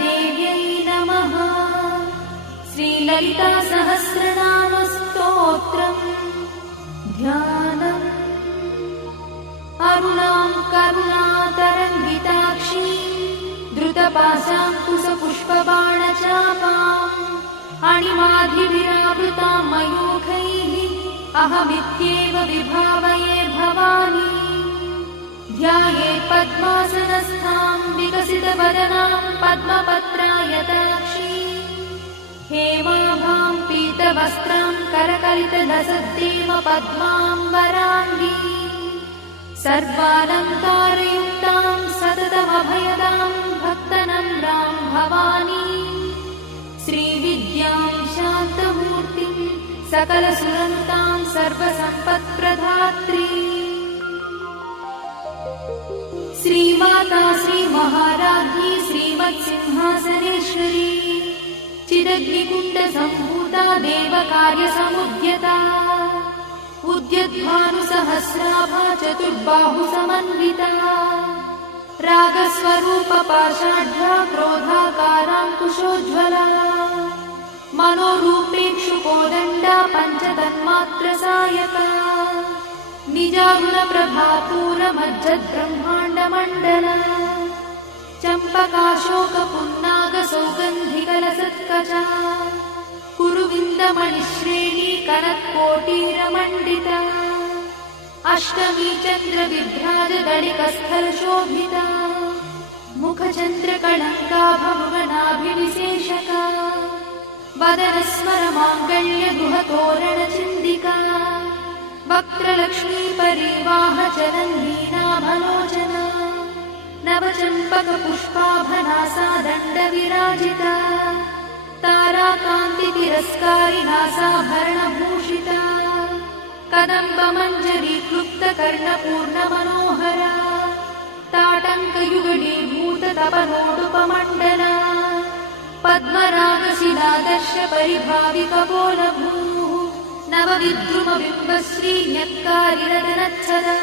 देव्यै नमः। श्रीललिता सहस्रनाम स्तोत्रम् ध्यानम्। अरुणां करुणातरङ्गिताक्षीं धृतपाशाङ्कुशपुष्पबाणचापाम् अणिमाधिभिरावृतां मयूखैः अहमित्येव विभावये भवानी। ध्याये पद्मासनस्थां विकसितवदनां पद्मपत्रायताक्षी हेमाभां पीतवस्त्रां करकलितलसद्देव पद्माम्बराङ्गी सर्वालङ्कारयुक्तां सततमभयदां भक्तनम्रां भवानी। श्रीविद्यां शान्तमूर्तिं सकलसुरनुतां सर्वसम्पत्प्रदात्री श्रीमाता श्रीमहाराज्ञी श्रीमत्सिंहासनेश्वरी चिदग्निकुण्डसम्भूता देवकार्यसमुद्यता उद्यद्भानुसहस्राभा चतुर्बाहुसमन्विता रागस्वरूपपाषाढ्या क्रोधाकाराङ्कुशोज्ज्वला मनोरूपेक्षुकोदण्डा पञ्चतन्मात्रसायका निजागुणप्रभापूरमज्जद्ब्रह्माण्डमण्डला चम्पकाशोकपुन्नागसौगन्धिकलसत्कचा कुरुविन्दमणिश्रेणी कनत्कोटीरमण्डिता अष्टमी चन्द्रविभ्राजदलिकस्थलशोभिता मुखचन्द्रकलङ्काभभुवनाभिविशेषका वदनस्मरमाङ्गल्यगुहतोरणचिन्दिका वक्त्रलक्ष्मीपरिवाहचरन्नीनाभलोचना नवचम्पकपुष्पाभनासा दण्डविराजिता ताराकान्तितिरस्कारिनासाभरणभूषिता कदम्बमञ्जरीक्लुप्तकर्णपूर्णमनोहरा ताटङ्कयुगलीभूततपनोडुपमण्डला पद्मरागशिलादर्शपरिभाविकपोलभूः नवविद्रुमबिम्बश्रीन्यक्कारिरदनच्छदा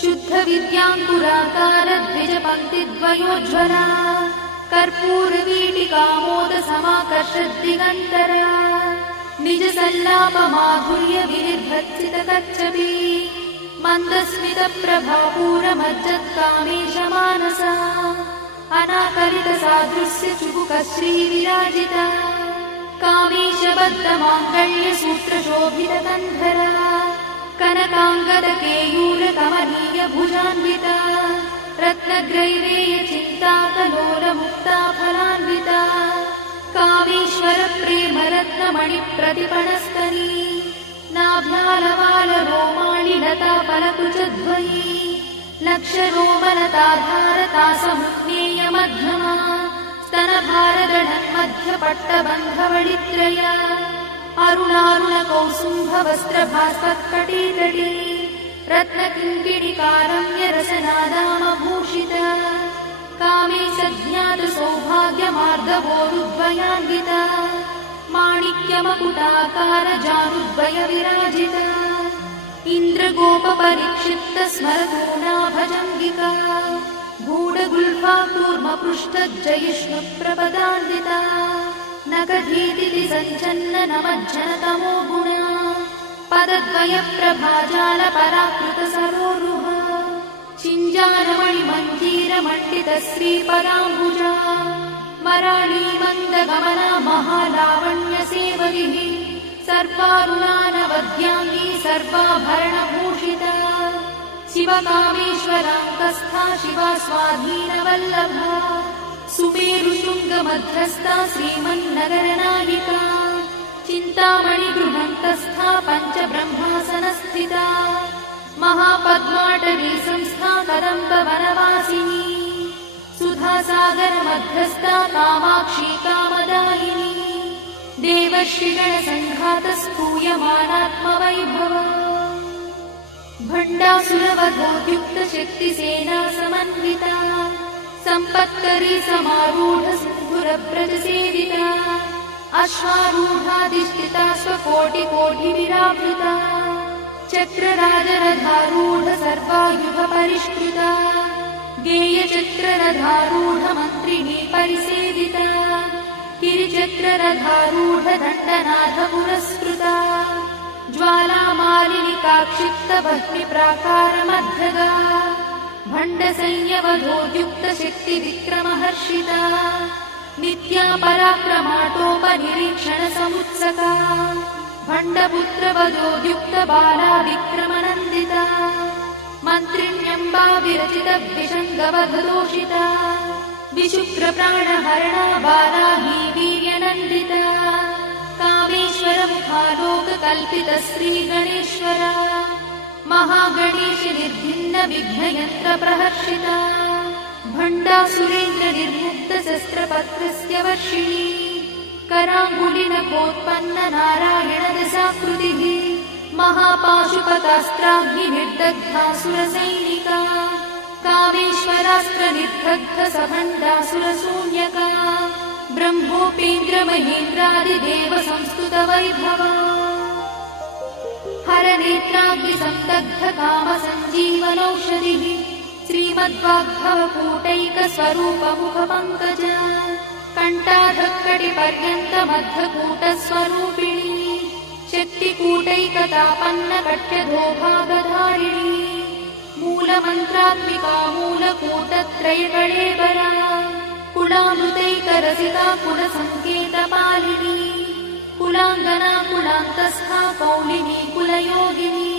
शुद्धविद्याङ्कुराकारद्विजपङ्क्तिद्वयोज्ज्वला कर्पूरवीटिकामोदसमाकर्षद्दिगन्तरा निजसल्लापमाधुर्यविनिर्भर्त्सितकच्छपी मन्दस्मितप्रभापूरमज्जत्कामेशमानसा अनाकलितसादृश्यचुबुकश्रीविराजिता कामेशबद्धमाङ्गल्यसूत्रशोभितकन्धरा कनकाङ्गदकेयूरकमनीयभुजान्विता रत्नग्रैवेयचिन्ताकलोलमुक्ताफलान्विता कामेश्वरप्रेमरत्नमणिप्रतिपणस्तनी नाभ्यालवालरोमाणिलताफलकुचध्वयी लक्षरोमलताधारतासमुज्ञेयमध्यमा स्तनभारदढन्मध्यपट्टबन्धवळित्रया अरुणारुणकौसुम्भवस्त्रभास्वत्कटीतटी रत्नकिङ्किणिकारम्यरसनादामभूषिता कामेशज्ञातसौभाग्यमार्दवोरुद्वयान्विता माणिक्यमकुटाकारजानुद्वयविराजिता इन्द्रगोपपरिक्षिप्तस्मरतूणाभजङ्गिका गूढगुल्फा कूर्मपृष्ठज्जयिष्णुप्रपदान्विता नखधीतिसञ्चन्ननमज्जनतमो गुणा पदद्वयप्रभाजालपराकृतसरोरुहा चिञ्जारमणिमञ्जीरमण्डितश्रीपदाम्बुजा मराळीमन्दगमना महालावण्यसेवलिः सर्वारुणानवद्याङ्गी सर्वाभरणभूषिता शिवकामेश्वराङ्कस्था शिवा स्वाधीनवल्लभा सुमेरुशृङ्गमध्यस्था श्रीमन्नगरनायिका चिन्तामणिगृहन्तस्था पञ्चब्रह्मासनस्थिता महापद्माटवी संस्था कदम्बवनवासिनी सुधासागरमध्यस्था कामाक्षी कामदायिनी देवर्षिगणसङ्घातस्तूयमानात्मवैभवा भण्डासुरवधोद्युक्तशक्तिसेना समन्विता सम्पत्करी समारूढसिन्धुरव्रजसेविता अश्वारूढाधिष्ठिता स्वकोटिकोटिविरावृता चक्रराजरथारूढ सर्वायुधपरिष्कृता गेयचक्ररथारूढमन्त्रिणी परिसेविता गिरिचक्ररथारूढदण्डनाथपुरस्कृता ज्वालामालिनिकाक्षिप्तभक्तिप्राकारमध्यगा भण्डसंयवधोद्युक्तशक्तिविक्रमहर्षिता नित्या पराक्रमाटोपनिरीक्षणसमुत्सका भण्डपुत्रवधोद्युक्तबाला विक्रमनन्दिता मन्त्रिण्यम्बा विरचितविषङ्गवधदोषिता विशुक्रप्राणहरणा बाला हि वीर्यनन्दिता कामेश्वरमुखालोककल्पितश्रीगणेश्वरा महागणेश निर्भिन्नविघ्नयन्त्रप्रहर्षिता भण्डासुरेन्द्रनिर्मुक्तशस्त्रपत्रस्य वर्षिणी कराङ्गुलिनकोत्पन्ननारायणदशाकृतिः महापाशुपतास्त्राग्निर्दग्धासुरसैनिका कामेश्वरास्त्रनिर्दग्धसभण्डासुरशून्यका ब्रह्मोपेन्द्रमहेन्द्रादिदेवसंस्तुतवैभवा हरनेत्राग्निसन्दग्धकामसञ्जीवनौषधिः श्रीमद्वाग्भवकूटैकस्वरूपमुखपङ्कज कण्ठाधक्कटिपर्यन्तमद्धकूटस्वरूपिणी शक्तिकूटैकतापन्नकट्यधोभागधारिणी मूलमन्त्रात्मिका मूलकूटत्रयकळेबरा कुलामृतैकरसिका कुलसङ्केतपालिनी कुलाङ्गना कुलान्तस्था कौलिनी कुलयोगिनी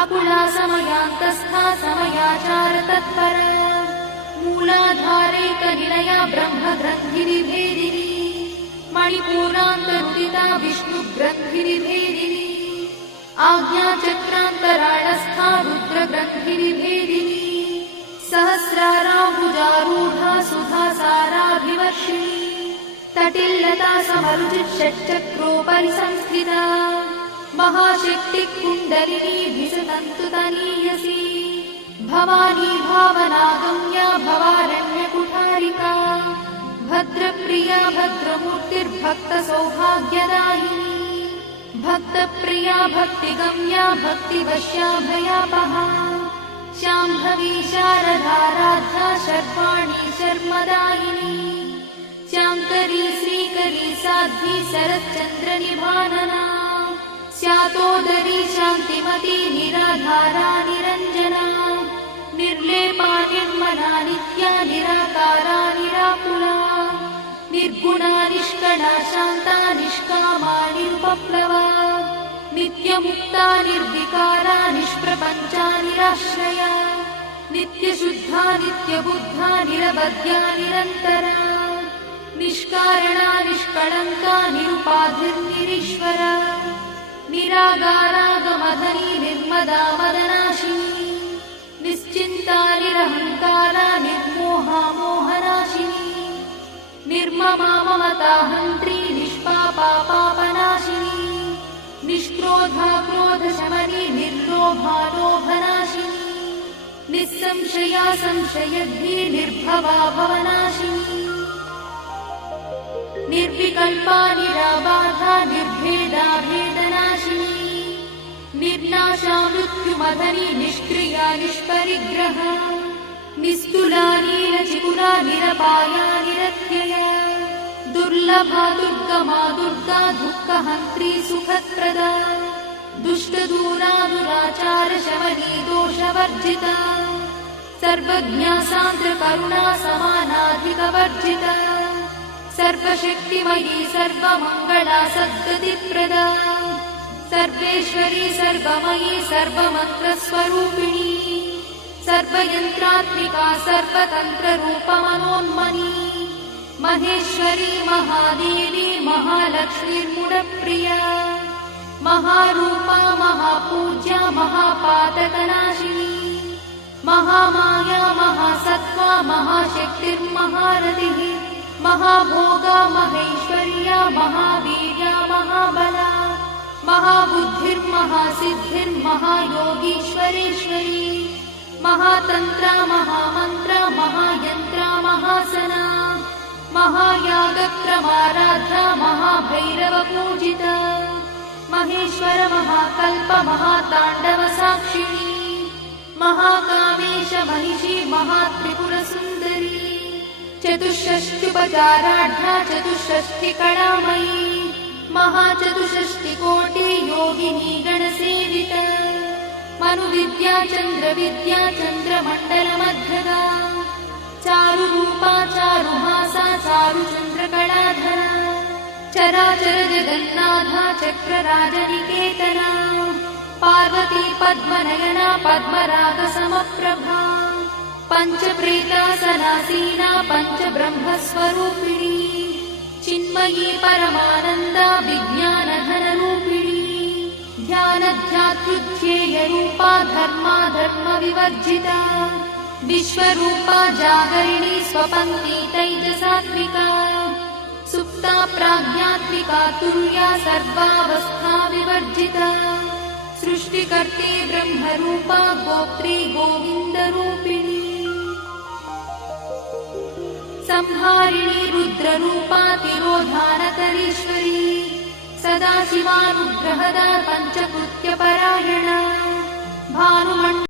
अकुला समयान्तस्था समयाचारतत्परा मूलाधारैकनिलया ब्रह्मग्रन्थिनिभेदिनी मणिपूरान्तनुदिता विष्णुग्रन्थिनिभेदिनी आज्ञाचक्रान्तराळस्था रुद्रग्रन्थिनिभेदिनी सहस्राराम्बुजारूढा सुधासाराभिवर्षिणी तटिल्लता समरुचिषट्चक्रोपरि संस्थिता महाशक्तिकुण्डलिनी भिषतन्तुतनीयसी भवानी भावनागम्या भवारण्यकुठारिका भद्रप्रिया भद्रमूर्तिर्भक्तसौभाग्यदायिनी भक्तप्रिया भक्तिगम्या भक्तिवश्या भयापहा शाम्भवी शारदाराध्या शर्वाणी शर्मदायिनी शाङ्करी श्रीकरी साध्वी शरच्चन्द्रनिभानना स्यातोदरी शान्तिमती निराधारा निरञ्जना निर्लेपा निर्मला नित्या निराकारा निराकुला निर्गुणा निष्कला शान्ता निष्कामा निरुपप्लवा नित्यमुक्ता निर्विकारा निष्प्रपञ्चा निराश्रया नित्यशुद्धा नित्यबुद्धा निरवध्या निरन्तरा निष्कारणा निष्कळङ्का निरुपाधिर्निरीश्वरा निरागारागमधनी निर्मदा मदनाशिनी निश्चिन्ता निरहङ्कारा निर्मोहा मोहनाशिनी निर्ममा ममताहन्त्री निष्पापा पापनाशिनी निष्क्रोधा क्रोधशमनी निर्लोभा लोभनाशिनी निस्संशया संशयद्धी निर्भवा भवनाशिनी निर्विकल्पा निराबाधा निर्भेदा भेदनाशिनी निर्नाशा मृत्युमधनी निष्क्रिया निष्परिग्रहा निस्तुला नीलचिकुला निरपाया निरत्यया दुर्लभा दुर्गमा दुर्गा दुःखहन्त्री सुखप्रदा दुष्टदूरा दुराचारशमनी दोषवर्जिता सर्वज्ञा सान्द्रकरुणा समानाधिकवर्जिता सर्वशक्तिमयी सर्वमङ्गला सद्गतिप्रदा सर्वेश्वरी सर्वमयी सर्वमन्त्रस्वरूपिणी सर्वयन्त्रात्मिका सर्वतन्त्ररूपमनोन्मनी महेश्वरी महादेवी महालक्ष्मीर्मुडप्रिया महारूपा महापूज्या महापातकनाशिनी महामाया महासत्त्वा महाशक्तिर्महारथिः महाभोगा महेश्वर्या महावीर्या महाबला महाबुद्धिर्महासिद्धिर्महायोगीश्वरेश्वरी महातन्त्रा महामन्त्रा महायन्त्रा महासना महायागक्रमाराध्या महाभैरवपूजिता महेश्वर महाकल्प महाताण्डवसाक्षिणी महाकामेश महिषी महात्रिपुरसुन्दरी चतुष्षष्ट्युपचाराढ्या चतुष्षष्टिकलामयी महाचतुष्षष्टिकोटि योगिनी गणसेवित मनुविद्या चन्द्रविद्या चन्द्रमण्डलमध्यगा चारुरूपा चारुहासा चारुचन्द्रकलाधरा चराचर जगन्नाथा चक्रराजनिकेतना पार्वती पद्मनयना पद्मरागसमप्रभा पञ्चप्रेतासनासीना पञ्चब्रह्मस्वरूपिणी चिन्मयी परमानन्दा विज्ञानघनरूपिणी ध्यानध्यातृध्येयरूपा धर्माधर्मविवर्जिता विश्वरूपा जागरिणी स्वपङ्क्ति तैजसात्मिका सुप्ता प्राज्ञात्मिका तुर्या सर्वावस्था विवर्जिता सृष्टिकर्त्री ब्रह्मरूपा गोत्री गोविन्दरूपिणी संहारिणी रुद्ररूपा तिरोधानकरीश्वरी सदाशिवानुग्रहदा पञ्चकोटिप्रभावती